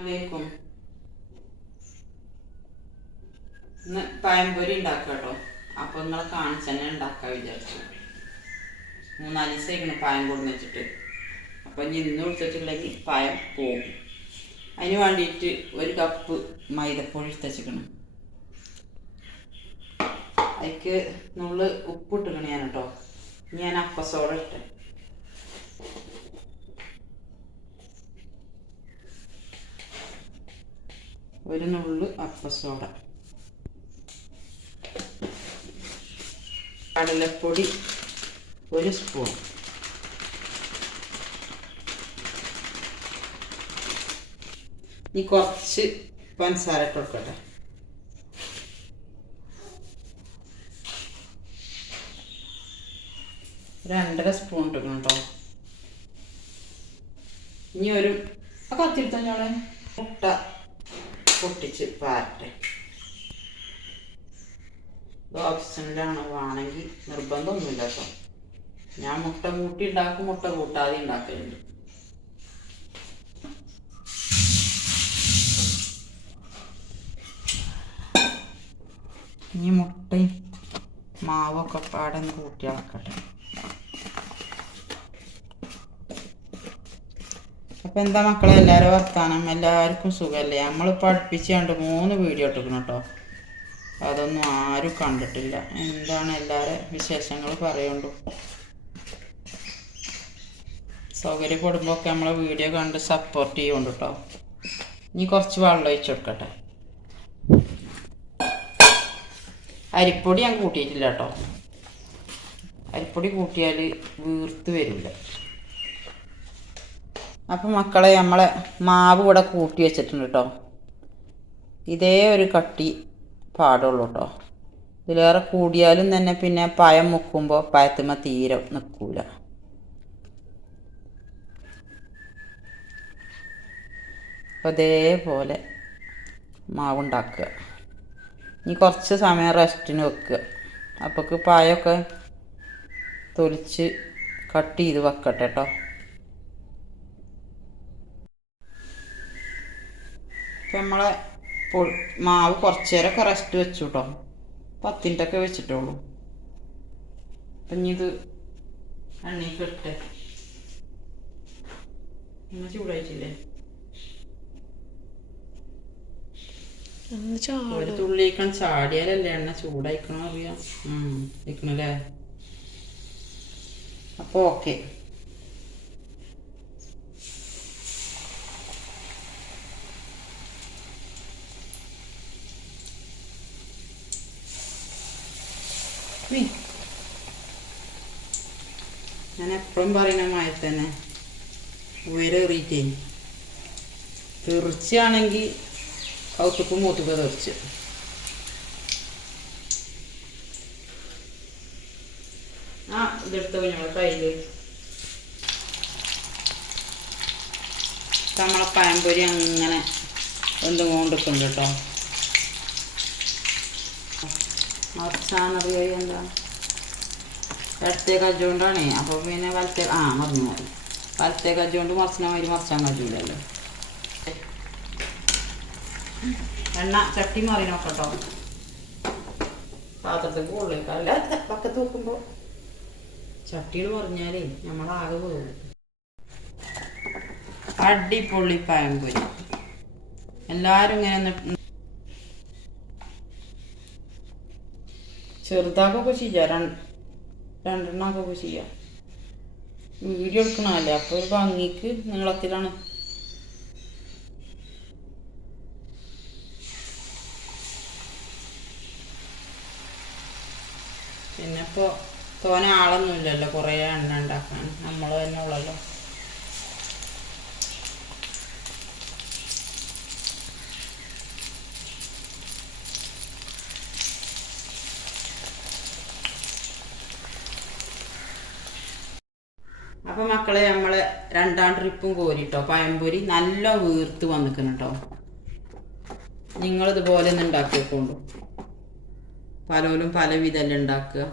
അലൈക്കും. ഇന്ന് പഴംപൊരി ഉണ്ടാക്കുക കേട്ടോ. അപ്പൊ നിങ്ങളെ കാണിച്ച് തന്നെ ഉണ്ടാക്കാൻ വിചാരിച്ചു. മൂന്നാൽ ദിവസമായിരിക്കണം പഴം കൊടുന്ന് വെച്ചിട്ട്. അപ്പൊ ഇനി ഇന്ന് കൊടുത്തിട്ടുണ്ടെങ്കിൽ പഴം പോകും. അതിന് വേണ്ടിയിട്ട് ഒരു കപ്പ് മൈദപ്പൊടി തച്ചിക്കണം അതിക്ക് നമ്മൾ ഉപ്പിട്ടിക്കണം ഞാൻ കേട്ടോ. ഞാൻ അപ്പസോട ഇട്ടെ. ഒരു നുള്ളു അപ്പസോഡ കടലപ്പൊടി ഒരു സ്പൂൺ. ഇനി കുറച്ച് പഞ്ചസാര കൊടുക്കട്ടെ. രണ്ടര സ്പൂൺ ഇട്ടിക്കണം കേട്ടോ. ഇനി ഒരു കത്തിയെടുത്ത ഞങ്ങളെ മുട്ട. പൊട്ടിച്ച് പാരട്ടെ. ഇത് ഓപ്ഷനിലാണ് വേണമെങ്കിൽ നിർബന്ധമൊന്നുമില്ല കേട്ടോ. ഞാൻ മുട്ട കൂട്ടി ഉണ്ടാക്കും മുട്ട കൂട്ടാതെ ഉണ്ടാക്കലുണ്ട്. ഇനി മുട്ടയും മാവൊക്കെ പാടെ കൂട്ടി ഇളക്കട്ടെ അപ്പൊ എന്താ മക്കളെ എല്ലാവരും വർത്താനം? എല്ലാവർക്കും സുഖമല്ലേ നമ്മളിപ്പോൾ അടുപ്പിച്ച് കണ്ട് മൂന്ന് വീഡിയോ ഇട്ടിരിക്കണം കേട്ടോ. അതൊന്നും ആരും കണ്ടിട്ടില്ല. എന്താണ് എല്ലാവരും വിശേഷങ്ങൾ പറയുള്ളൂ സൗകര്യപ്പെടുമ്പോഴൊക്കെ നമ്മളെ വീഡിയോ കണ്ട് സപ്പോർട്ട് ചെയ്യുന്നുണ്ട് കേട്ടോ. ഇനി കുറച്ച് വെള്ളം ഒഴിച്ചു കൊടുക്കട്ടെ. അരിപ്പൊടി ഞാൻ കൂട്ടിയിട്ടില്ല കേട്ടോ. അരിപ്പൊടി കൂട്ടിയാൽ വീർത്ത് വരില്ല. അപ്പം മക്കളെ നമ്മളെ മാവ് ഇവിടെ കൂട്ടി വെച്ചിട്ടുണ്ട് കേട്ടോ ഇതേ ഒരു കട്ടി പാടുള്ളൂ കേട്ടോ ഇതിലേറെ കൂടിയാലും തന്നെ പിന്നെ പയം മുക്കുമ്പോൾ പയത്തുമ്മ തീരെ നിൽക്കൂല അപ്പോൾ ഇതേപോലെ മാവുണ്ടാക്കുക ഇനി കുറച്ച് സമയം റെസ്റ്റിന് വെക്കുക. അപ്പോൾക്ക് പായൊക്കെ തൊലിച്ച് കട്ട് ചെയ്ത് വെക്കട്ടെ കേട്ടോ ഇപ്പം നമ്മളെ മാവ് കുറച്ച് നേരമൊക്കെ റെസ്റ്റ് വെച്ചു കേട്ടോ പത്ത് ഒക്കെ വെച്ചിട്ടുള്ളൂ അപ്പം ഇനി ഇത് എണ്ണയ്ക്ക് ഇട്ടെ ചൂടായിട്ടില്ലേ? ഒരു തുള്ളിയേക്കാൻ ചാടിയാലല്ലേ എണ്ണ ചൂടായിക്കണോ അറിയാം. ഇരിക്കണല്ലേ അപ്പോൾ ഓക്കെ ഞാൻ എപ്പോഴും പറയുന്ന മായി തന്നെ ഉയരേറിയിട്ടേ തെറിച്ചാണെങ്കിൽ കൗത്തുക്കും മൂത്തുക്കും തെറിച്ച്. ആ ഇതെടുത്ത കുഞ്ഞോളെ കയ്യിൽ നമ്മളെ പഴംപൊരി അങ്ങനെ എന്തും കൊണ്ടിട്ടുണ്ട് കേട്ടോ. മറിച്ചാണത് എന്താ? ഇടത്തെ കജ്ജുകൊണ്ടാണേ അപ്പോൾ പിന്നെ വലത്തെ ആ മറിഞ്ഞു മാറി വലത്തെ കജ്ജുകൊണ്ട് മറിച്ചിന മാതിരി മറിച്ചാൻ കഴിയില്ലല്ലോ എണ്ണ ചട്ടി മാറി നോക്കട്ടോ. പാത്രത്തിൽ കൊള്ളേക്കാം അല്ല പക്കത്ത് നോക്കുമ്പോൾ ചട്ടിയിൽ പറഞ്ഞാലേ നമ്മളാകെ പോകും അടിപൊളി പഴംപൊരി. എല്ലാവരും ഇങ്ങനെ ചെറുതാക്കൊക്കെ ചെയ്യാം. രണ്ട് രണ്ടെണ്ണാക്കൊക്കെ ചെയ്യാം. വീഡിയോ എടുക്കണമല്ലേ അപ്പോൾ ഒരു ഭംഗിക്ക് നീളത്തിലാണ്. പിന്നെ ഇപ്പോൾ തോനെ ആളൊന്നും ഇല്ലല്ലോ കുറേ എണ്ണ ഉണ്ടാക്കാൻ. നമ്മൾ തന്നെ ഉള്ളല്ലോ. അപ്പൊ മക്കളെ നമ്മളെ രണ്ടാം ട്രിപ്പും കോരിട്ടോ. പഴംപൊരി നല്ല വീർത്ത് വന്നിക്കണം കേട്ടോ നിങ്ങളിതുപോലെ ഒന്ന് ഉണ്ടാക്കിയപ്പോണ്ടു പലരും പല വിധമല്ല ഉണ്ടാക്കുക.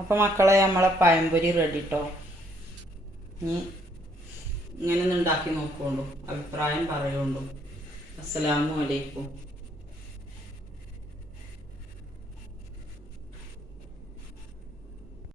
അപ്പൊ മക്കളെ നമ്മളെ പഴംപൊരി റെഡി കേട്ടോ ഇനി ഇങ്ങനെ ഒന്ന് ഉണ്ടാക്കി നോക്കുകൊണ്ടു അഭിപ്രായം പറയുകൊണ്ടു അസ്സലാമു അലൈക്കും.